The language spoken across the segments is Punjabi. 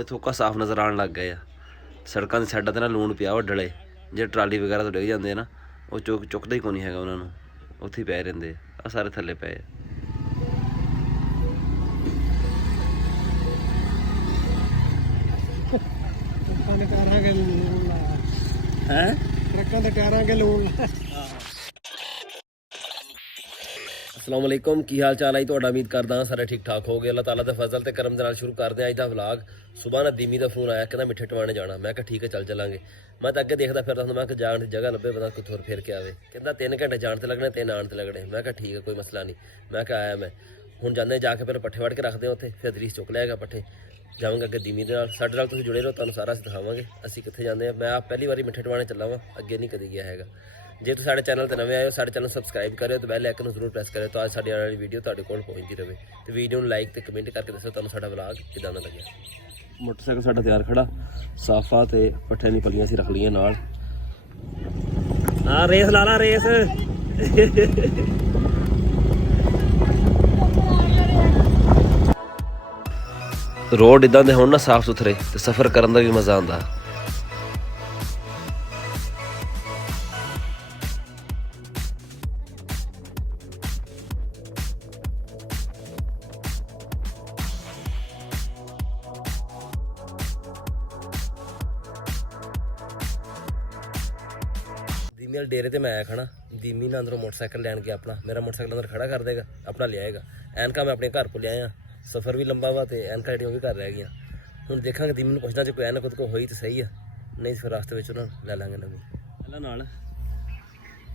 ਹੁਣ ਥੋਕਾ ਸਾਫ਼ ਨਜ਼ਰ ਆਉਣ ਲੱਗ ਗਏ ਆ। ਸੜਕਾਂ ਦੀ ਸਾਈਡਾਂ 'ਤੇ ਨਾ ਲੂਣ ਪਿਆ ਵਾ ਡਲੇ, ਜਿਹੜੇ ਟਰਾਲੀ ਵਗੈਰਾ ਤੋਂ ਡਿੱਗ ਜਾਂਦੇ ਆ ਨਾ, ਉਹ ਚੁੱਕਦਾ ਹੀ ਕੋਈ ਨਹੀਂ ਹੈਗਾ ਉਹਨਾਂ ਨੂੰ, ਉੱਥੇ ਹੀ ਪਏ ਰਹਿੰਦੇ ਆ। ਸਾਰੇ ਥੱਲੇ ਪਏ ਆ। ਹੈ ਟਰੱਕਾਂ ਦੇ ਟਾਇਰਾਂ ਕੇ ਲੂਣ। अस्सलाम वालेकुम, की हाल चाल है ਤੁਹਾਡਾ? ਉਮੀਦ ਕਰਦਾ ਹਾਂ ਸਾਰੇ ਠੀਕ ਠਾਕ ਹੋਗੇ। ਅੱਲਾਹ ਤਾਲਾ ਦੇ ਫਜ਼ਲ ਤੇ ਕਰਮ ਦੇ ਨਾਲ ਸ਼ੁਰੂ ਕਰਦੇ ਹਾਂ ਅੱਜ ਦਾ ਵਲੌਗ। ਸੁਬਾਹ ਨਾ ਦੀਮੀ ਦਾ ਫੋਨ ਆਇਆ, ਕਹਿੰਦਾ ਮਿੱਠੇ ਟਵਾਣੇ ਜਾਣਾ। ਮੈਂ ਕਿਹਾ ਠੀਕ ਹੈ ਚੱਲ ਚੱਲਾਂਗੇ। ਮੈਂ ਤਾਂ ਅੱਗੇ ਦੇਖਦਾ ਫਿਰਦਾ ਹੁੰਦਾ, ਮੈਂ ਕਿਹਾ ਜਾਣ ਦੀ ਜਗ੍ਹਾ ਲੱਭੇ, ਪਤਾ ਕਿੱਥੋਂ ਫਿਰ ਕੇ ਆਵੇ। ਕਹਿੰਦਾ 3 ਘੰਟੇ ਜਾਣ ਤੇ ਲੱਗਣੇ, 3 ਆਉਣ ਤੇ ਲੱਗਣੇ। ਮੈਂ ਕਿਹਾ ਠੀਕ ਹੈ ਕੋਈ ਮਸਲਾ ਨਹੀਂ। ਮੈਂ ਕਿਹਾ ਆਇਆ ਮੈਂ ਹੁਣ ਜਾਂਦੇ ਜਾ ਕੇ ਪਹਿਲਾਂ ਪੱਠੇ ਵੜ ਕੇ ਰੱਖਦੇ ਹਾਂ ਉੱਥੇ, ਫਿਰ ਦਰੀਸ ਚੁੱਕ ਲਿਆਏਗਾ ਪੱਠੇ, ਜਾਵਾਂਗੇ ਅੱਗੇ ਦੀਮੀ ਦੇ ਨਾਲ। ਸਾਡੇ ਨਾਲ ਤੁਸੀਂ ਜੁੜੇ ਰਹੋ, ਤੁਹਾਨੂੰ ਸਾਰਾ ਅਸੀਂ ਦਿਖਾਵਾਂਗੇ ਅਸੀਂ ਕਿੱਥੇ ਜਾਂਦੇ ਹਾਂ। ਮੈਂ ਆਪ ਪਹਿਲੀ ਵਾਰੀ ਮਿੱਠੇ ਟਵਾਣੇ ਚੱਲਾ ਵਾਂ, ਅੱਗੇ ਨਹੀਂ ਕਦੀ ਗਿਆ ਹੈਗਾ। ਜੇ ਤੁਸੀਂ ਸਾਡੇ ਚੈਨਲ ਤੇ ਨਵੇਂ ਆਏ ਹੋ, ਸਾਡੇ ਚੈਨਲ ਸਬਸਕ੍ਰਾਈਬ ਕਰਿਓ ਤੇ ਬੈਲ ਆਈਕਨ ਨੂੰ ਜ਼ਰੂਰ ਪ੍ਰੈਸ ਕਰਿਓ ਤਾਂ ਅੱਜ ਸਾਡੀ ਆਉਣ ਵਾਲੀ ਵੀਡੀਓ ਤੁਹਾਡੇ ਕੋਲ ਪਹੁੰਚਦੀ ਰਹੇ। ਤੇ ਵੀਡੀਓ ਨੂੰ ਲਾਈਕ ਤੇ ਕਮੈਂਟ ਕਰਕੇ ਦੱਸੋ ਤੁਹਾਨੂੰ ਸਾਡਾ ਵਲੌਗ ਕਿਦਾਂ ਦਾ ਲੱਗਿਆ। ਮੋਟਰਸਾਈਕਲ ਸਾਡਾ ਤਿਆਰ ਖੜਾ, ਸਾਫਾ ਤੇ ਪੱਠਿਆਂ ਦੀ ਪੱਲੀਆਂ ਅਸੀਂ ਰੱਖ ਲਈਆਂ ਨਾਲ। ਹਾਂ ਰੇਸ ਲਾ ਲਾ ਰੇਸ। ਰੋਡ ਇਦਾਂ ਦੇ ਹੋਣ ਨਾ ਸਾਫ ਸੁਥਰੇ, ਤੇ ਸਫ਼ਰ ਕਰਨ ਦਾ ਵੀ ਮਜ਼ਾ ਆਉਂਦਾ। ਦੀਮੀ ਵਾਲੇ ਡੇਰੇ ਤੇ ਮੈਂ ਆਇਆ ਖਾਣਾ। ਦੀਮੀ ਨਾਲ ਅੰਦਰੋਂ ਮੋਟਰਸਾਈਕਲ ਲੈਣ ਗਿਆ ਆਪਣਾ, ਮੇਰਾ ਮੋਟਰਸਾਈਕਲ ਅੰਦਰ ਖੜਾ ਕਰ ਦੇਗਾ, ਆਪਣਾ ਲਿਆਏਗਾ। ਐਨਕਾਂ ਮੈਂ ਆਪਣੇ ਘਰ ਕੋਲ ਲਿਆਇਆ, ਸਫ਼ਰ ਵੀ ਲੰਬਾ ਵਾ ਤੇ ਐਨਕਾਂ ਜਿਹੜੀਆਂ ਉਹ ਵੀ ਘਰ ਰਹਿ ਗਈਆਂ। ਹੁਣ ਦੇਖਾਂਗੇ ਦੀਮੀ ਨੂੰ ਪੁੱਛਦਾ ਜੇ ਕੋਈ ਐਨਕ ਕੋ ਹੋਈ ਤਾਂ ਸਹੀ ਆ, ਨਹੀਂ ਫਿਰ ਰਾਸਤੇ ਵਿੱਚ ਉਹਨਾਂ ਨੂੰ ਲੈ ਲਾਂਗੇ ਨਵੀਂ। ਪਹਿਲਾਂ ਨਾਲ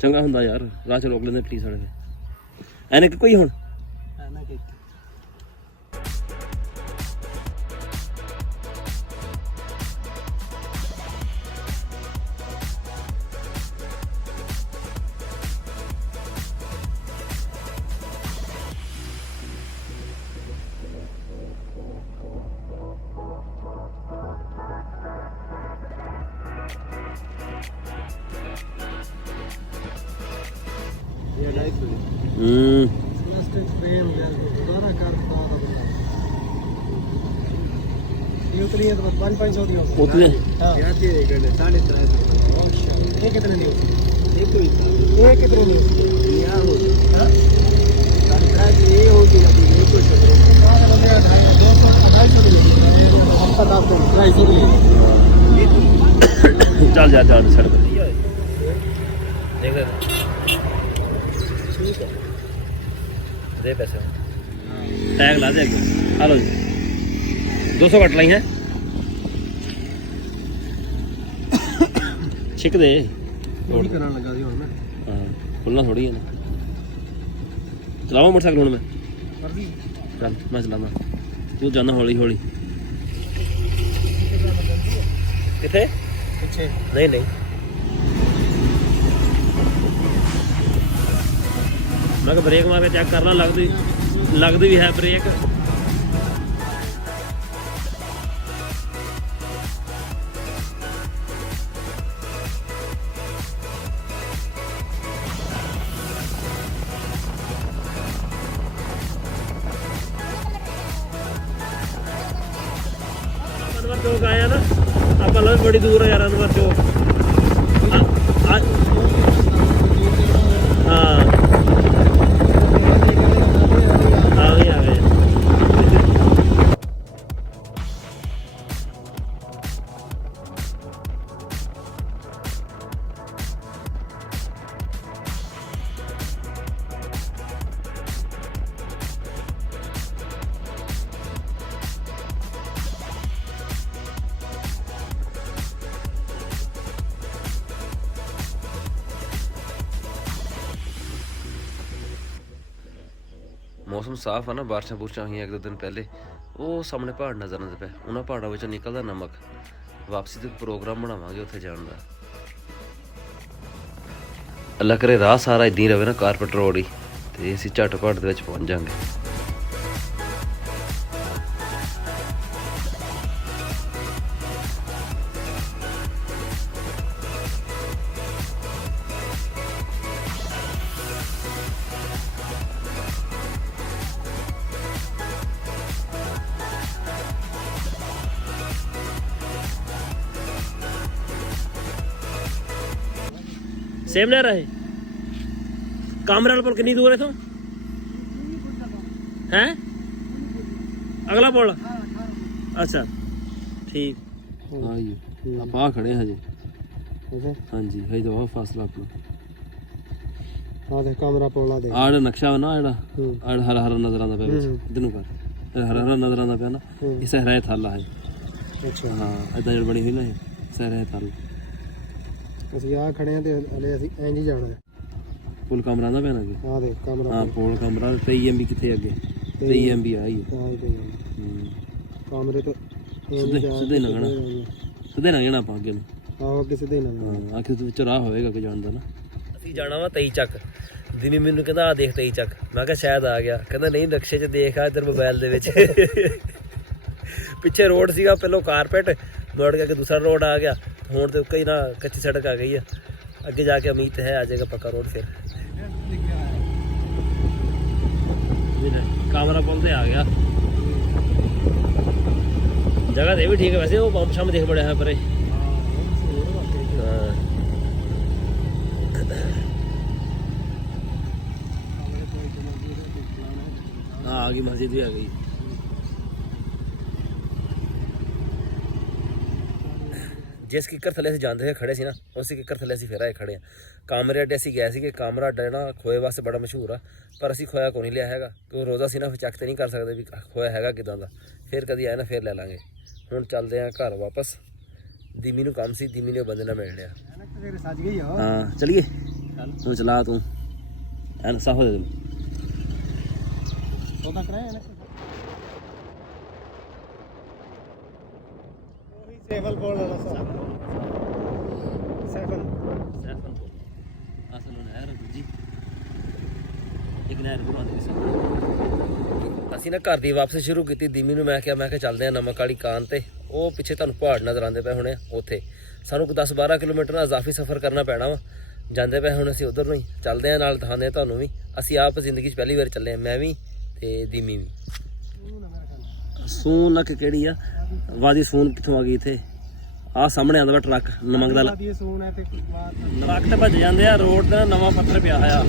ਚੰਗਾ ਹੁੰਦਾ ਯਾਰ, ਰਾਹ 'ਚ ਰੋਕ ਲੈਂਦੇ ਪਲੀਜ਼ ਸਾਡੇ। ਐਨਕ ਕੋਈ ਹੁਣ उतरी है तो 500 दी होगी। उतने याते गले 350। ये कितने दी होगी? एक ही। ये कितने दी होगी? या हो हां 350 ये होगी लगी ये कुछ सारे बंदे 200 दी होगी। हफ्ता दाब दो 250 दी। चल जा चल सड़क देख ले ठीक है दे पैसे टैग ला दे। हेलो जी 200 कट लाई है छिक दे थोड़ी करने लगा दी हुन मैं। हां खुलना थोड़ी है ना। चलावा मोटरसाइकिल हुन मैं कर दी चल मैं चलाना तू जाना हौली हौली। किथे पीछे नहीं नहीं मैं ब्रेक मार के चेक करना, लगती भी है ब्रेक। अनवर चौक आया ना आप, बड़ी दूर है यार अनवर चौक। हाँ आ गए मौसम साफ है ना, बारिशां बुरशां हुई एक दो दिन पहले। वो सामने पहाड़ नज़र आते पे, उन्होंने पहाड़ों में निकलता नमक। वापसी तक प्रोग्राम बनावांगे उत्थे जाने का। अल्लाह करे राह सारा इदां ही रहे ना कारपेट रोड ही, तो असीं झट पहाड़ दे विच पहुंच जाएंगे। ਸੇਮ ਨਹਿਰ ਹੈ ਕਾਮਰਾਲ ਪੁਲ ਕਿੰਨੀ ਦੂਰ ਹੈ ਇਥੋਂ ਹੈ ਅਗਲਾ ਪੁਲ ਅੱਛਾ ਠੀਕ ਹਾਂ ਜੀ ਆਪਾਂ ਖੜੇ ਹਾਂ ਜੀ ਹਾਂਜੀ ਹੈ ਤਾਂ ਬਹੁਤ ਫਾਸਲਾ ਆਪਣਾ ਆ ਦੇ ਕਮਰਾ ਪੋਲਾ ਦੇ ਆਹ ਨਕਸ਼ਾ ਵਾ ਨਾ ਜਿਹੜਾ ਆਹ ਹਰਾ ਹਰਾ ਨਜ਼ਰ ਆਉਂਦਾ ਪਿਆ ਵਿੱਚ ਇੱਧਰ ਨੂੰ ਕਰ ਹਰਾ ਹਰਾ ਨਜ਼ਰ ਆਉਂਦਾ ਪਿਆ ਨਾ ਇਹ ਸਹਰਾਏ ਥਾਲਾ ਹੈ ਅੱਛਾ ਹਾਂ ਇਦਾਂ ਜਿਹੜੀ ਬਣੀ ਹੋਈ ਨਾ ਇਹ ਸਹਰਾਏ ਥਾਲਾ ਅਸੀਂ ਆ ਖੜੇ ਆ ਤੇ ਹਲੇ ਅਸੀਂ ਇੰਜ ਹੀ ਜਾਣਾ ਹੈ ਪੁਲ ਕਮਰਾ ਦਾ ਪੈਣਾ ਕਿ ਆ ਦੇ ਕਮਰਾ ਹਾਂ ਪੁਲ ਕਮਰਾ 23 MB ਕਿੱਥੇ ਅੱਗੇ 23 MB ਆਈ ਕਮਰੇ ਤੋਂ ਸਿੱਧੇ ਲੰਘਣਾ ਸਿੱਧੇ ਲੰਘਣਾ ਆਪਾਂ ਅੱਗੇ ਨੂੰ ਆਹ ਅੱਗੇ ਸਿੱਧੇ ਨਾ ਹਾਂ ਆਖਿਰ ਵਿੱਚ ਰਾਹ ਹੋਵੇਗਾ ਕਿ ਜਾਣ ਦਾ ਨਾ ਅਸੀਂ ਜਾਣਾ ਵਾ 23 ਚੱਕ ਦਿਨੀ ਮੈਨੂੰ ਕਹਿੰਦਾ ਆ ਦੇਖ 23 ਚੱਕ ਮੈਂ ਕਿਹਾ ਸ਼ਾਇਦ ਆ ਗਿਆ ਕਹਿੰਦਾ ਨਹੀਂ ਨਕਸ਼ੇ 'ਚ ਦੇਖ ਆ ਇੱਧਰ ਮੋਬਾਈਲ ਦੇ ਵਿੱਚ ਪਿੱਛੇ ਰੋਡ ਸੀਗਾ ਪਹਿਲੋਂ ਕਾਰਪੇਟ ਮੁੜ ਕੇ ਦੂਸਰਾ ਰੋਡ ਆ ਗਿਆ ਹੁਣ ਤੇ ਕਈ ਨਾ ਕੱਚੀ ਸੜਕ ਆ ਗਈ ਆ ਅੱਗੇ ਜਾ ਕੇ ਉਮੀਦ ਹੈ ਆ ਜਾਏਗਾ ਪੱਕਾ ਰੋਡ ਫਿਰ ਕਾਮਰਾ ਪੁਲ ਤੇ ਆ ਗਿਆ ਜਗ੍ਹਾ ਤੇ ਵੀ ਠੀਕ ਹੈ ਵੈਸੇ ਉਹ ਪੰਪ ਸ਼ਾਮ ਦੇਖ ਬੜਿਆ ਹੈ ਪਰੇ ਆ ਗਈ ਮਸਜਿਦ ਵੀ ਆ ਗਈ ਜਿਸ ਕਿੱਕਰ ਥੱਲੇ ਅਸੀਂ ਜਾਂਦੇ ਹੋਏ ਖੜੇ ਸੀ ਨਾ ਉਸੇ ਕਿੱਕਰ ਥੱਲੇ ਅਸੀਂ ਫਿਰ ਆਏ ਖੜੇ ਆ ਕਾਮਰੇ ਅੱਡੇ ਅਸੀਂ ਗਏ ਸੀਗੇ ਕਾਮਰਾ ਅੱਡਾ ਨਾ ਖੋਏ ਵਾਸਤੇ ਬੜਾ ਮਸ਼ਹੂਰ ਆ ਪਰ ਅਸੀਂ ਖੋਇਆ ਕੋਈ ਨਹੀਂ ਲਿਆ ਹੈਗਾ ਕਿਉਂਕਿ ਰੋਜ਼ਾ ਸੀ ਨਾ ਫਿਰ ਚੱਕ ਤੇ ਨਹੀਂ ਕਰ ਸਕਦੇ ਵੀ ਖੋਇਆ ਹੈਗਾ ਕਿਦਾਂ ਦਾ ਫਿਰ ਕਦੀ ਆਏ ਨਾ ਫਿਰ ਲੈ ਲਾਂਗੇ ਹੁਣ ਚੱਲਦੇ ਆ ਘਰ ਵਾਪਸ ਦੀਮੀ ਨੂੰ ਕੰਮ ਸੀ ਦੀਮੀ ਨੇ ਬੰਦੇ ਨਾਲ ਮਿਲ ਲਿਆ ਸੱਜ ਗਈ ਆ ਹਾਂ ਚਲੀਏ ਤੂੰ ਚਲਾ ਤੂੰ ਐਨ ਸਾਹ ਹੋ ਦੇ ਉਹਦਾ ਕਰਾਇਆ ਨਾ ਉਹੀ ਸੇਵਲ ਬੋਲ ਵਾਲਾ ਸੈਫਨ ਅਸਲ ਨਹਿਰ ਦੂਜੀ ਇੱਕ ਨਹਿਰ ਬਣਾਉਂਦੇ ਸੀ ਅਸੀਂ ਨਾ ਘਰ ਦੀ ਵਾਪਸ ਸ਼ੁਰੂ ਕੀਤੀ ਦੀਮੀ ਨੂੰ ਮੈਂ ਕਿਹਾ ਚੱਲਦੇ ਆ ਨਮਕ ਵਾਲੀ ਕਾਨ ਤੇ ਉਹ ਪਿੱਛੇ ਤੁਹਾਨੂੰ ਪਹਾੜ ਨਜ਼ਰ ਆਉਂਦੇ ਪਏ ਹੋਣੇ ਉੱਥੇ ਸਾਨੂੰ 10-12 ਕਿਲੋਮੀਟਰ ਦਾ ਇਜ਼ਾਫੀ ਸਫ਼ਰ ਕਰਨਾ ਪੈਣਾ ਵਾ ਜਾਂਦੇ ਪਏ ਹੁਣ ਅਸੀਂ ਉਧਰ ਨੂੰ ਹੀ ਚੱਲਦੇ ਆ ਨਾਲ ਦਿਖਾਉਂਦੇ ਆ ਤੁਹਾਨੂੰ ਵੀ ਅਸੀਂ ਆਪ ਜ਼ਿੰਦਗੀ 'ਚ ਪਹਿਲੀ ਵਾਰ ਚੱਲੇ ਆ ਮੈਂ ਵੀ ਤੇ ਦੀਮੀ ਵੀ ਸੂਨ ਲੱਕ ਕਿਹੜੀ ਆ ਵਾਦੀ ਸੂਨ ਕਿੱਥੋਂ ਆ ਗਈ ਇੱਥੇ ਆਹ ਸਾਹਮਣੇ ਆਉਂਦਾ ਵਾ ਟਰੱਕ ਨਮਕ ਦਾ ਟਰੱਕ ਤੇ ਭੱਜ ਜਾਂਦੇ ਆ ਰੋਡ ਤੇ ਨਵਾਂ ਪੱਥਰ ਪਿਆ ਹੋਇਆ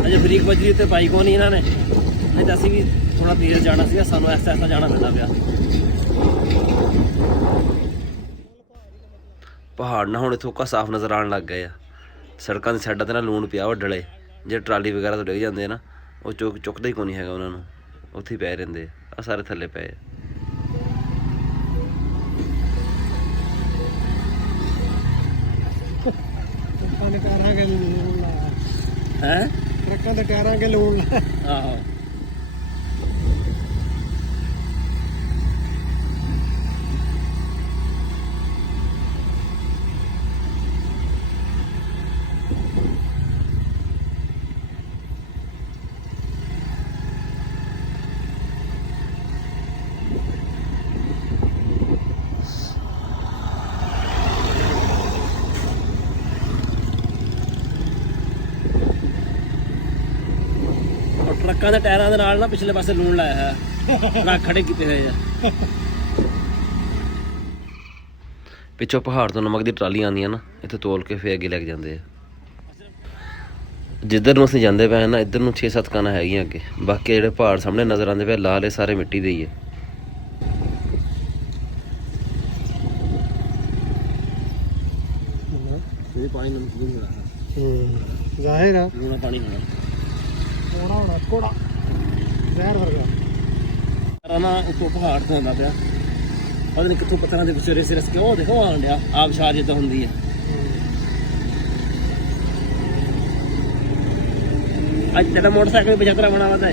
ਅਜੇ ਬਰੀਕ ਬਜਰੀ ਉੱਤੇ ਪਾਈ ਕੋ ਨਹੀਂ ਇਹਨਾਂ ਨੇ ਨਹੀਂ ਤਾਂ ਅਸੀਂ ਵੀ ਥੋੜਾ ਤੇਜ਼ ਜਾਣਾ ਸੀਗਾ ਸਾਨੂੰ ਐਸਾ ਜਾਣਾ ਪੈਂਦਾ ਪਿਆ ਪਹਾੜ ਨਾ ਹੁਣ ਇੱਥੋਂ ਕਾ ਸਾਫ਼ ਨਜ਼ਰ ਆਉਣ ਲੱਗ ਗਏ ਆ ਸੜਕਾਂ ਦੀ ਸਾਈਡਾਂ ਤੇ ਨਾ ਲੂਣ ਪਿਆ ਵਾ ਡਲੇ ਜੇ ਟਰਾਲੀ ਵਗੈਰਾ ਤੋਂ ਡਿੱਗ ਜਾਂਦੇ ਆ ਨਾ ਉਹ ਚੁੱਕਦਾ ਹੀ ਕੋਈ ਨਹੀਂ ਹੈਗਾ ਉਹਨਾਂ ਨੂੰ ਉੱਥੇ ਹੀ ਪਏ ਰਹਿੰਦੇ ਆ ਸਾਰੇ ਥੱਲੇ ਪਏ ਆ ਹੈ ਟਰੱਕਾਂ ਦੇ ਟਾਇਰਾਂ ਕੇ ਲੂਣ ਆਹੋ ਟਰੱਕਾਂ ਦੇ ਟਾਇਰਾਂ ਦੇ ਨਾਲ ਨਾ ਪਿਛਲੇ ਪਾਸੇ ਲੂਣ ਲਾਇਆ ਹੈ ਟਰੱਕ ਖੜੇ ਕੀਤੇ ਹੋਏ ਆ ਪਿੱਛੋਂ ਪਹਾੜ ਤੋਂ ਨਮਕ ਦੀ ਟਰਾਲੀ ਆਉਂਦੀਆਂ ਨਾ ਇੱਥੇ ਤੋਲ ਕੇ ਫੇਰ ਅੱਗੇ ਲੈ ਕੇ ਜਾਂਦੇ ਆ ਜਿੱਧਰ ਨੂੰ ਅਸੀਂ ਜਾਂਦੇ ਪਏ ਨਾ ਇੱਧਰ ਨੂੰ 6-7 ਕਾਨਾਂ ਹੈਗੀਆਂ ਅੱਗੇ ਬਾਕੀ ਜਿਹੜੇ ਪਹਾੜ ਸਾਹਮਣੇ ਨਜ਼ਰ ਆਉਂਦੇ ਪਏ ਲਾਲ ਇਹ ਸਾਰੇ ਮਿੱਟੀ ਦੇ ਹੀ ਆ ਇਹ ਪਾਣੀ ਨਮਕ ਨਹੀਂ ਹੋਣਾ ਜ਼ਾਹਿਰ ਆ ਲੂਣਾ ਪਾਣੀ ਹੋਣਾ ਹੋਣਾ ਕੋੜਾ ਜ਼ਹਿਰ ਵਰਗਾ ਰਾਣਾ ਉੱਪਰ ਪਹਾੜ ਤੋਂ ਆਉਂਦਾ ਪਿਆ ਪਤਾ ਨਹੀਂ ਕਿੱਥੋਂ ਪੱਥਰਾਂ ਦੇ ਵਿਚਾਰੇ ਸਿਰਸ ਕਿਉਂ ਦੇਖੋ ਆਉਣ ਡਿਆ ਆਬਸ਼ਾਰ ਜਿੱਦਾਂ ਹੁੰਦੀ ਹੈ ਅੱਜ ਤੇਰਾ ਮੋਟਰਸਾਈਕਲ ਵੀ ਯਾਤਰਾ ਬਣਾ ਵਦਾ ਹੈ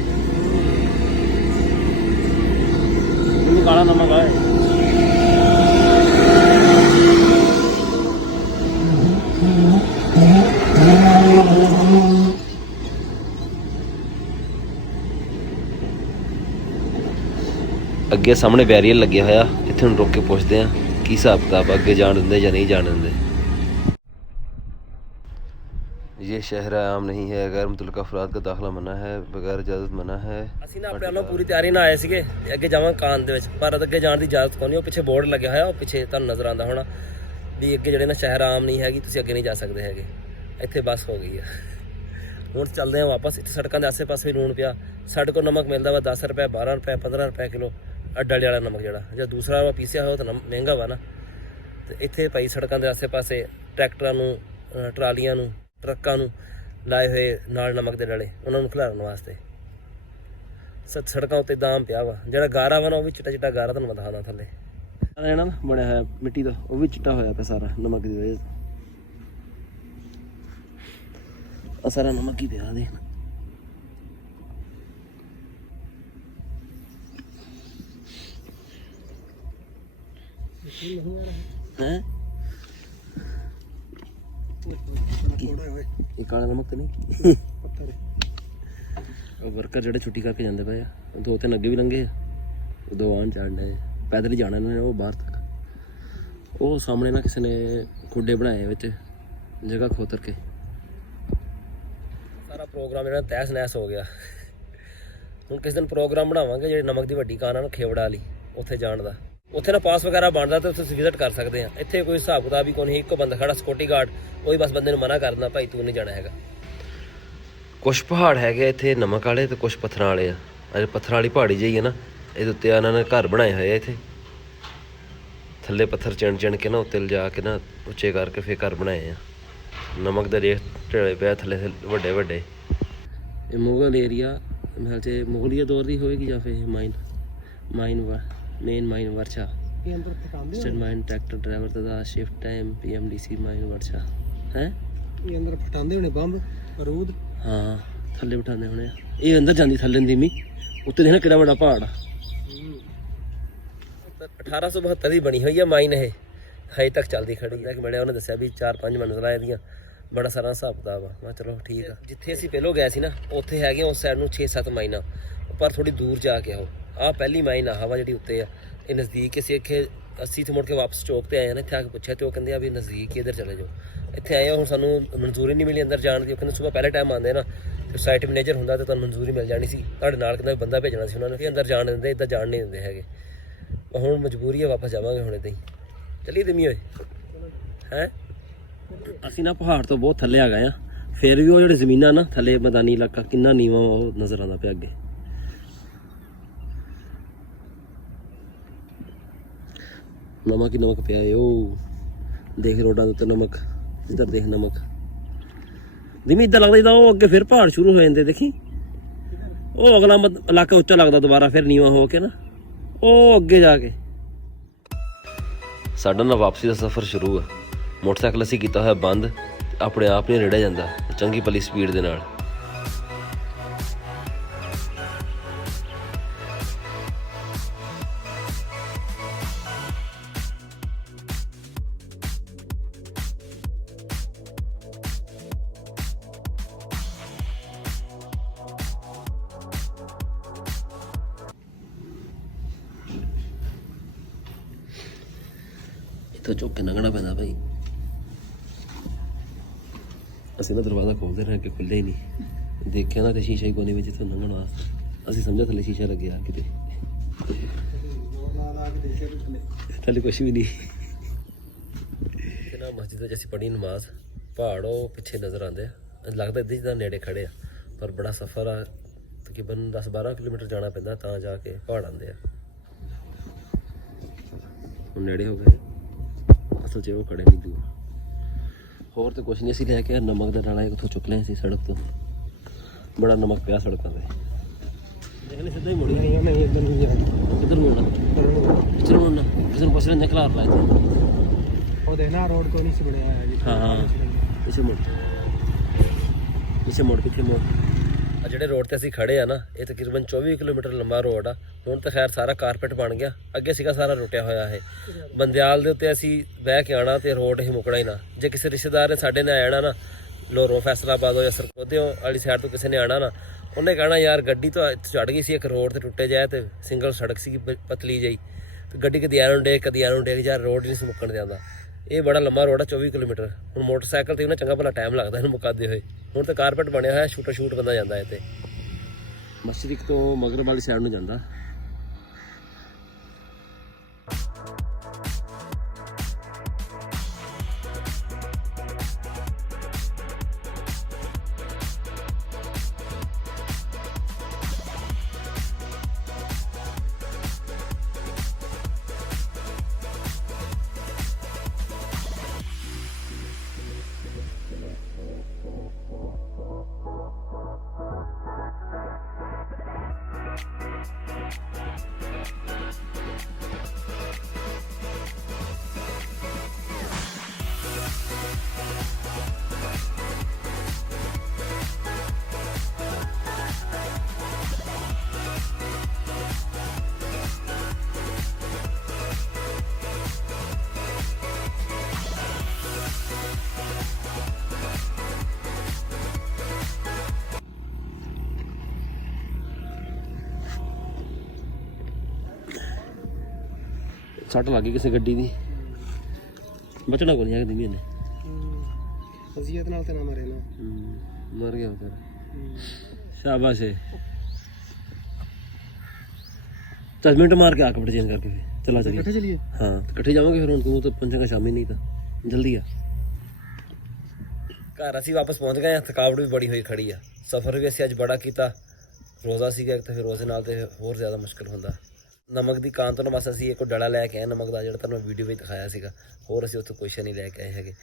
ਇਹਨੂੰ ਕਾਲਾ ਨਮਕ ਆ ਅੱਗੇ ਸਾਹਮਣੇ ਬੈਰੀਅਰ ਲੱਗਿਆ ਹੋਇਆ ਇੱਥੇ ਨੂੰ ਰੁਕ ਕੇ ਪੁੱਛਦੇ ਆ ਕੀ ਹਿਸਾਬ ਕਿਤਾਬ ਅੱਗੇ ਜਾਣ ਦਿੰਦੇ ਜਾਂ ਨਹੀਂ ਜਾਣ ਦਿੰਦੇ ये शहर आम नहीं है गैर मुतल्लिका अफराद का दाखिला मना है बगैर इजाज़त मना है ਅਸੀਂ ਨਾ ਆਪਣੇ ਵੱਲੋਂ ਪੂਰੀ ਤਿਆਰੀ ਨਾਲ ਆਏ ਸੀਗੇ ਤੇ ਅੱਗੇ ਜਾਵਾਂ ਕਾਨ ਦੇ ਵਿੱਚ ਪਰ ਅੱਗੇ ਜਾਣ ਦੀ ਇਜਾਜ਼ਤ ਕੋਈ ਨਹੀਂ ਉਹ ਪਿੱਛੇ ਬੋਰਡ ਲੱਗਿਆ ਹੋਇਆ ਉਹ ਪਿੱਛੇ ਤੁਹਾਨੂੰ ਨਜ਼ਰ ਆਉਂਦਾ ਹੋਣਾ ਵੀ ਅੱਗੇ ਜਿਹੜੇ ਨਾ ਸ਼ਹਿਰ ਆਮ ਨਹੀਂ ਹੈਗੀ ਤੁਸੀਂ ਅੱਗੇ ਨਹੀਂ ਜਾ ਸਕਦੇ ਹੈਗੇ ਇੱਥੇ ਬੱਸ ਹੋ ਗਈ ਆ। ਹੁਣ ਚੱਲਦੇ ਆ ਵਾਪਸ। ਇੱਥੇ ਸੜਕਾਂ ਦੇ ਆਸੇ-ਪਾਸੇ ਵੀ ਲੂਣ ਪਿਆ। ਸਾਡੇ ਕੋਲ ਨਮਕ ਮਿਲਦਾ ਵਾ 10 ਰੁਪਏ 12 ਰੁਪਏ 15 ਰੁਪਏ ਕਿਲੋ ਅੱਡਾ ਵਾਲਾ ਨਮਕ ਜਿਹੜਾ, ਜੇ ਦੂਸਰਾ ਵਾ ਪੀਸਿਆ ਹੋਇਆ ਤਾਂ ਮਹਿੰਗਾ ਵਾ ਨਾ। ਤੇ ਇੱਥੇ ਭਾਈ ਸੜਕਾਂ ਦੇ ਆਸੇ-ਪਾਸੇ ਟਰੈਕਟਰਾਂ ਨੂੰ, ਟਰਾਲੀਆਂ ਨੂੰ, ਟਰੱਕਾਂ ਨੂੰ ਲਾਏ ਹੋਏ ਨਾਲ ਨਮਕ ਦੇ ਡਲੇ, ਉਹਨਾਂ ਨੂੰ ਖਿਲਾਰਨ ਵਾਸਤੇ। ਸੜਕਾਂ ਉੱਤੇ ਦਾਮ ਪਿਆ ਵਾ। ਜਿਹੜਾ ਗਾਰਾ ਵਾ ਨਾ ਉਹ ਵੀ ਚਿੱਟਾ ਚਿੱਟਾ ਗਾਰਾ ਤੁਹਾਨੂੰ ਮੈਂ ਦਿਖਾਉਣਾ ਥੱਲੇ ਜਿਹੜਾ ਨਾ ਬਣਿਆ ਹੋਇਆ ਮਿੱਟੀ ਦਾ, ਉਹ ਵੀ ਚਿੱਟਾ ਹੋਇਆ ਪਿਆ ਸਾਰਾ ਨਮਕ ਦੀ ਵਜ੍ਹਾ। ਆ ਸਾਰਾ ਨਮਕ ਹੀ ਪਿਆ ਦੇਖ। ਹੈ ਇਹ ਕਾਲਾ ਨਮਕ ਤਾਂ ਨਹੀਂ। ਉਹ ਵਰਕਰ ਜਿਹੜੇ ਛੁੱਟੀ ਕਰਕੇ ਜਾਂਦੇ ਪਏ ਆ, 2-3 ਅੱਗੇ ਵੀ ਲੰਘੇ ਆ, 2 ਆਉਣ ਜਾਣ ਡਏ। ਪੈਦਲ ਹੀ ਜਾਣਾ ਇਹਨਾਂ ਨੇ ਉਹ ਬਾਹਰ ਤੱਕ। ਉਹ ਸਾਹਮਣੇ ਨਾ ਕਿਸੇ ਨੇ ਖੁੱਡੇ ਬਣਾਏ ਵਿੱਚ ਜਗ੍ਹਾ ਖੋਤਰ ਕੇ। ਸਾਰਾ ਪ੍ਰੋਗਰਾਮ ਜਿਹੜਾ ਤਹਿਸ ਨਹਿਸ ਹੋ ਗਿਆ। ਹੁਣ ਕਿਸੇ ਦਿਨ ਪ੍ਰੋਗਰਾਮ ਬਣਾਵਾਂਗੇ ਜਿਹੜੇ ਨਮਕ ਦੀ ਵੱਡੀ ਕਾਨ ਆ ਨਾ ਖੇਵੜਾ ਵਾਲੀ, ਉੱਥੇ ਜਾਣ ਦਾ। ਉੱਥੇ ਨਾ ਪਾਸ ਵਗੈਰਾ ਬਣਦਾ ਤਾਂ ਤੁਸੀਂ ਵਿਜ਼ਿਟ ਕਰ ਸਕਦੇ ਆ। ਇੱਥੇ ਕੋਈ ਹਿਸਾਬ ਕਿਤਾਬ ਹੀ ਕੋਈ ਨਹੀਂ। ਇੱਕੋ ਬੰਦਾ ਖੜਾ ਸਿਕਿਉਰਟੀ ਗਾਰਡ, ਉਹੀ ਬਸ ਬੰਦੇ ਨੂੰ ਮਨਾ ਕਰ ਦਿੰਦਾ ਭਾਈ ਤੂੰ ਨਹੀਂ ਜਾਣਾ ਹੈਗਾ। ਕੁਛ ਪਹਾੜ ਹੈਗੇ ਇੱਥੇ ਨਮਕ ਵਾਲੇ ਤੇ ਕੁਛ ਪੱਥਰਾਂ ਵਾਲੇ ਆ। ਅਜੇ ਪੱਥਰਾਂ ਵਾਲੀ ਪਹਾੜੀ ਜਿਹੀ ਹੈ ਨਾ, ਇਹਦੇ ਉੱਤੇ ਇਹਨਾਂ ਨੇ ਘਰ ਬਣਾਏ ਹੋਏ ਆ। ਇੱਥੇ ਥੱਲੇ ਪੱਥਰ ਚਿਣ ਕੇ ਨਾ ਉੱਤੇ ਲਿਜਾ ਕੇ ਨਾ ਉੱਚੇ ਕਰਕੇ ਫਿਰ ਘਰ ਬਣਾਏ ਆ। ਨਮਕ ਦੇ ਰੇਤ ਢੇਲੇ ਪਿਆ ਥੱਲੇ ਵੱਡੇ ਵੱਡੇ। ਇਹ ਮੁਗਲ ਏਰੀਆ ਮੇਰੇ ਚ ਮੁਗਲੀਆ ਦੌਰ ਦੀ ਹੋਏਗੀ ਜਾਂ ਫਿਰ ਮੇਨ ਮਾਈਨ ਵਰਛਾ। ਇਹ ਅੰਦਰ ਪਟਾਉਂਦੇ ਸਟੇਟ ਮਾਈਨ ਟਰੈਕਟਰ ਡਰਾਈਵਰ ਦਾ ਸ਼ਿਫਟ ਟਾਈਮ PMDC ਮਾਈਨ ਵਰਛਾ ਹੈ। ਇਹ ਅੰਦਰ ਪਟਾਉਂਦੇ ਹੋਣੇ ਬੰਬ ਬਰੂਦ। ਹਾਂ ਥੱਲੇ ਬਿਠਾਉਂਦੇ ਹੋਣੇ ਆ। ਇਹ ਅੰਦਰ ਜਾਂਦੀ ਥੱਲੇ ਦੀ ਮੀ ਉੱਤੇ ਦੇਖਣਾ ਕਿਹੜਾ ਵੱਡਾ ਪਹਾੜ ਆ। 1872 ਦੀ ਬਣੀ ਹੋਈ ਆ ਮਾਈਨ। ਇਹ ਹਜੇ ਤੱਕ ਚੱਲਦੀ ਖੜੀ ਆ। ਮਿਲਿਆ ਉਹਨੇ ਦੱਸਿਆ ਵੀ 4-5 ਮੰਜ਼ਿਲਾਂ ਇਹਦੀਆਂ, ਬੜਾ ਸਾਰਾ ਹਿਸਾਬ ਕਿਤਾਬ ਆ। ਮੈਂ ਚਲੋ ਠੀਕ ਆ। ਜਿੱਥੇ ਅਸੀਂ ਪਹਿਲੋਂ ਗਏ ਸੀ ਨਾ ਉੱਥੇ ਹੈਗੇ ਉਸ ਸਾਈਡ ਨੂੰ 6-7 ਮਾਈਨਾਂ, ਪਰ ਥੋੜੀ ਦੂਰ ਜਾ ਕੇ ਆਓ। ਆਹ ਪਹਿਲੀ ਮਾਈਨ ਆਹ ਵਾ ਜਿਹੜੀ ਉੱਤੇ ਆ। ਇਹ ਨਜ਼ਦੀਕ ਅਸੀਂ ਅਸੀਂ ਇੱਥੇ ਮੁੜ ਕੇ ਵਾਪਸ ਚੌਕ ਤੇ ਆਏ ਆ ਨਾ। ਇੱਥੇ ਆ ਕੇ ਪੁੱਛਿਆ ਤੇ ਉਹ ਕਹਿੰਦੇ ਆ ਵੀ ਨਜ਼ਦੀਕ ਹੀ ਇੱਧਰ ਚਲੇ ਜਾਓ। ਇੱਥੇ ਆਏ ਹੁਣ ਸਾਨੂੰ ਮਨਜ਼ੂਰੀ ਨਹੀਂ ਮਿਲੀ ਅੰਦਰ ਜਾਣ ਦੀ। ਉਹ ਕਹਿੰਦੇ ਸੁਬਾਹ ਪਹਿਲੇ ਟਾਈਮ ਆਉਂਦੇ ਨਾ, ਤੇ ਸਾਈਟ ਮੈਨੇਜਰ ਹੁੰਦਾ ਤੇ ਤੁਹਾਨੂੰ ਮਨਜ਼ੂਰੀ ਮਿਲ ਜਾਣੀ ਸੀ। ਤੁਹਾਡੇ ਨਾਲ ਕਹਿੰਦਾ ਬੰਦਾ ਭੇਜਣਾ ਸੀ ਉਹਨਾਂ ਨੇ, ਅੰਦਰ ਜਾਣ ਦਿੰਦੇ, ਇੱਦਾਂ ਜਾਣ ਨਹੀਂ ਦਿੰਦੇ ਹੈਗੇ। ਹੁਣ ਮਜਬੂਰੀ ਹੈ, ਵਾਪਸ ਜਾਵਾਂਗੇ ਹੁਣ ਇੱਦਾਂ ਹੀ। ਚੱਲੀ ਦਮੀ ਹੋਏ ਹੈ। ਅਸੀਂ ਨਾ ਪਹਾੜ ਤੋਂ ਬਹੁਤ ਥੱਲੇ ਆ ਗਏ ਆ, ਫਿਰ ਵੀ ਉਹ ਜਿਹੜੇ ਜ਼ਮੀਨਾਂ ਨਾ ਥੱਲੇ ਮੈਦਾਨੀ ਇਲਾਕਾ ਕਿੰਨਾ ਨੀਵਾਂ ਉਹ ਨਜ਼ਰ ਆਉਂਦਾ ਪਿਆ ਅੱਗੇ। ਨਮਕ ਹੀ ਨਮਕ ਪਿਆ ਏ। ਉਹ ਦੇਖ ਰੋਡਾਂ ਦੇ ਉੱਤੇ ਨਮਕ, ਇੱਧਰ ਦੇਖ ਨਮਕ। ਜਿਵੇਂ ਇੱਦਾਂ ਲੱਗਦਾ ਜਿੱਦਾਂ ਉਹ ਅੱਗੇ ਫਿਰ ਪਹਾੜ ਸ਼ੁਰੂ ਹੋ ਜਾਂਦੇ। ਦੇਖੀ ਉਹ ਅਗਲਾ ਇਲਾਕਾ ਉੱਚਾ ਲੱਗਦਾ ਦੁਬਾਰਾ ਫਿਰ ਨੀਵਾਂ ਹੋ ਕੇ ਨਾ ਉਹ ਅੱਗੇ ਜਾ ਕੇ। ਸਾਡਾ ਨਾ ਵਾਪਸੀ ਦਾ ਸਫ਼ਰ ਸ਼ੁਰੂ ਆ। ਮੋਟਰਸਾਈਕਲ ਅਸੀਂ ਕੀਤਾ ਹੋਇਆ ਬੰਦ, ਆਪਣੇ ਆਪ ਨਹੀਂ ਰੇੜਿਆ ਜਾਂਦਾ ਚੰਗੀ ਭਲੀ ਸਪੀਡ ਦੇ ਨਾਲ। ਇੱਥੋਂ ਚੁੱਕ ਕੇ ਲੰਘਣਾ ਪੈਂਦਾ ਭਾਈ। ਅਸੀਂ ਨਾ ਦਰਵਾਜ਼ਾ ਖੋਲਦੇ ਰਹੇ ਕਿ ਖੁੱਲ੍ਹੇ ਹੀ ਨਹੀਂ। ਦੇਖਿਆ ਨਾ ਤੇ ਸ਼ੀਸ਼ਾ ਹੀ ਕੋਨੇ ਵਿੱਚ ਇੱਥੋਂ ਲੰਘਣ ਵਾਸਤੇ। ਅਸੀਂ ਸਮਝਿਆ ਥੱਲੇ ਸ਼ੀਸ਼ਾ ਲੱਗਿਆ ਕਿਤੇ, ਥੱਲੇ ਕੁਛ ਵੀ ਨਹੀਂ। ਤੇ ਨਾ ਮਸਜਿਦ ਵਿੱਚ ਅਸੀਂ ਪੜ੍ਹੀ ਨਮਾਜ਼। ਪਹਾੜੋਂ ਪਿੱਛੇ ਨਜ਼ਰ ਆਉਂਦੇ ਆ, ਲੱਗਦਾ ਇੱਦਾਂ ਜਿੱਦਾਂ ਨੇੜੇ ਖੜੇ ਆ, ਪਰ ਬੜਾ ਸਫ਼ਰ ਆ। ਤਕਰੀਬਨ 10-12 ਕਿਲੋਮੀਟਰ ਜਾਣਾ ਪੈਂਦਾ ਤਾਂ ਜਾ ਕੇ ਪਹਾੜ ਆਉਂਦੇ ਆ। ਹੁਣ ਨੇੜੇ ਹੋ ਗਏ ਅਸਲ 'ਚ, ਉਹ ਖੜੇ ਨਹੀਂ ਦੂਰ। ਹੋਰ ਤਾਂ ਕੁਛ ਨਹੀਂ। ਅਸੀਂ ਲੈ ਕੇ ਨਮਕ ਦਾ ਡਾਲਾ ਉੱਥੋਂ ਚੁੱਕ ਲਿਆ ਸੀ ਸੜਕ ਤੋਂ। ਬੜਾ ਨਮਕ ਪਿਆ ਸੜਕਾਂ 'ਤੇ। ਦੇਖ ਲੈ ਸਿੱਧਾ ਹੀ ਮੁੜਿਆ। ਨਹੀਂ ਇੱਧਰ ਨਹੀਂ ਜਾਣਾ, ਕਿੱਧਰ ਮੁੜਨਾ? ਇੱਧਰ ਮੁੜਨਾ ਕਿਸੇ ਨੂੰ ਪੁੱਛ ਲੈਂਦੇ ਖਿਲਾਰ ਲਾ ਇੱਥੇ। ਉਹ ਦੇਖਣਾ ਰੋਡ ਕੋਈ ਨਹੀਂ ਸੀ ਬਣਿਆ ਹੈ ਜੀ। ਹਾਂ ਪਿੱਛੇ ਮੁੜ, ਪਿੱਛੇ ਮੁੜ, ਪਿੱਛੇ ਮੁੜ। ਆ ਜਿਹੜੇ ਰੋਡ ਤੇ ਅਸੀਂ ਖੜੇ ਆ ਨਾ, ਇਹ ਤਕਰੀਬਨ 24 ਕਿਲੋਮੀਟਰ ਲੰਬਾ ਰੋਡ ਆ। ਹੁਣ ਤਾਂ ਖੈਰ ਸਾਰਾ ਕਾਰਪੇਟ ਬਣ ਗਿਆ, ਅੱਗੇ ਸੀਗਾ ਸਾਰਾ ਟੁੱਟਿਆ ਹੋਇਆ ਇਹ। ਬੰਦਿਆਲ ਦੇ ਉੱਤੇ ਅਸੀਂ ਬਹਿ ਕੇ ਆਉਣਾ ਤੇ ਰੋਡ ਹੀ ਮੁੱਕਣਾ ਹੀ ਨਾ। ਜੇ ਕਿਸੇ ਰਿਸ਼ਤੇਦਾਰ ਨੇ ਸਾਡੇ ਨੇ ਆਣਾ ਨਾ, ਲੋਰੋਂ ਫੈਸਲਾਬਾਦ ਜਾਂ ਸਰਕੋਦਿਓ ਵਾਲੀ ਸਾਈਡ ਤੋਂ ਕਿਸੇ ਨੇ ਆਣਾ ਨਾ, ਉਹਨੇ ਕਹਿਣਾ ਯਾਰ ਗੱਡੀ ਤਾਂ ਚੜ ਗਈ ਸੀ ਇੱਕ ਰੋਡ ਤੇ ਟੁੱਟੇ ਜਾਏ ਤੇ ਸਿੰਗਲ ਸੜਕ ਸੀ ਪਤਲੀ ਜਿਹੀ, ਤੇ ਗੱਡੀ ਕਦੀ ਐਂ ਨੂੰ ਡੇਕ ਕਦੀ ਐਂ ਨੂੰ ਡੇਕ, ਯਾਰ ਰੋਡ ਨਹੀਂ ਸੀ ਮੁੱਕਣ ਜਾਂਦਾ। ਇਹ ਬੜਾ ਲੰਮਾ ਰੋਡ ਆ 24 ਕਿਲੋਮੀਟਰ। ਹੁਣ ਮੋਟਰਸਾਈਕਲ ਤੇ ਉਹਨਾਂ ਚੰਗਾ ਭਲਾ ਟਾਈਮ ਲੱਗਦਾ ਇਹਨੂੰ ਮੁਕਾਦੇ ਹੋਏ। ਹੁਣ ਤਾਂ ਕਾਰਪੇਟ ਬਣਿਆ ਹੋਇਆ, ਸ਼ੂਟ ਬੰਦਾ ਜਾਂਦਾ ਇੱਥੇ। ਮਸ਼ਰਿਕ ਤੋਂ ਮਗਰਬ ਵਾਲੀ ਸਾਈਡ ਨੂੰ ਜਾਂਦਾ। ਸੱਟ ਲੱਗ ਗਈ ਕਿਸੇ ਗੱਡੀ ਦੀ, ਬਚਣਾ ਕੋਈ ਨਹੀਂ ਹੈ ਦਿਮੀ ਨੇ। ਅਜ਼ੀਅਤ ਨਾਲ ਤੇ ਨਾ ਮਰੇ ਨਾ, ਮਰ ਗਿਆ ਫਿਰ। ਸ਼ਾਬਾਸ਼ ਏ। 10 ਮਿੰਟ ਮਾਰ ਕੇ ਆ ਕੱਪੜੇ ਚੇਂਜ ਕਰਕੇ ਫਿਰ ਚਲਾ ਚਲੀਏ। ਇਕੱਠੇ ਚਲੀਏ? ਹਾਂ ਇਕੱਠੇ ਜਾਵਾਂਗੇ ਫਿਰ। ਹੁਣ ਤੂੰ ਤਾਂ ਪੰਚਾਂਗਾ ਸ਼ਾਮੀ, ਨਹੀਂ ਤਾਂ ਜਲਦੀ ਆ। ਘਰ ਅਸੀਂ ਵਾਪਸ ਪਹੁੰਚ ਗਏ ਹਾਂ। ਥਕਾਵਟ ਵੀ ਬੜੀ ਹੋਈ ਖੜੀ ਆ। ਸਫ਼ਰ ਵੀ ਅਸੀਂ ਅੱਜ ਬੜਾ ਕੀਤਾ। ਰੋਜ਼ਾ ਸੀਗਾ ਤੇ ਫਿਰ ਰੋਜ਼ੇ ਨਾਲ ਤੇ ਹੋਰ ਜ਼ਿਆਦਾ ਮੁਸ਼ਕਿਲ ਹੁੰਦਾ। ਨਮਕ ਦੀ ਕਾਨ ਤੋਂ ਨਾ ਬਸ ਅਸੀਂ ਇੱਕ ਡੜਾ ਲੈ ਕੇ ਆਏ ਨਮਕ ਦਾ, ਜਿਹੜਾ ਤੁਹਾਨੂੰ ਵੀਡੀਓ ਵਿੱਚ ਦਿਖਾਇਆ ਸੀਗਾ। ਹੋਰ ਅਸੀਂ ਉੱਥੋਂ ਕੁਛ ਨਹੀਂ ਲੈ ਕੇ ਆਏ ਹੈਗੇ।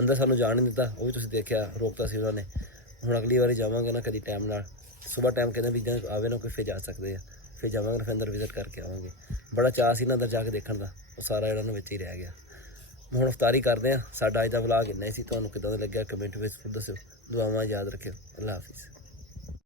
ਅੰਦਰ ਸਾਨੂੰ ਜਾਣ ਨਹੀਂ ਦਿੱਤਾ, ਉਹ ਵੀ ਤੁਸੀਂ ਦੇਖਿਆ, ਰੋਕਤਾ ਸੀ ਉਹਨਾਂ ਨੇ। ਹੁਣ ਅਗਲੀ ਵਾਰੀ ਜਾਵਾਂਗੇ ਨਾ ਕਦੀ ਟਾਈਮ ਨਾਲ, ਸੁਬਾਹ ਟਾਈਮ ਕਹਿੰਦੇ ਵੀ ਜਦੋਂ ਆਵੇ ਨਾ ਕੋਈ, ਫਿਰ ਜਾ ਸਕਦੇ ਆ। ਫਿਰ ਜਾਵਾਂਗੇ, ਫਿਰ ਅੰਦਰ ਵਿਜ਼ਿਟ ਕਰਕੇ ਆਵਾਂਗੇ। ਬੜਾ ਚਾਅ ਸੀ ਨਾ ਅੰਦਰ ਜਾ ਕੇ ਦੇਖਣ ਦਾ, ਉਹ ਸਾਰਾ ਜਿਹੜਾ ਨੂੰ ਵਿੱਚ ਹੀ ਰਹਿ ਗਿਆ। ਹੁਣ ਇਫਤਾਰੀ ਕਰਦੇ ਹਾਂ। ਸਾਡਾ ਅੱਜ ਦਾ ਵਲੌਗ ਇੰਨਾ ਹੀ ਸੀ। ਤੁਹਾਨੂੰ ਕਿੱਦਾਂ ਦਾ ਲੱਗਿਆ ਕਮੈਂਟ ਵਿੱਚ ਦੱਸਿਓ। ਦੁਆਵਾਂ ਯਾਦ ਰੱਖਿਓ। ਅੱਲਾ ਹਾਫਿਜ਼।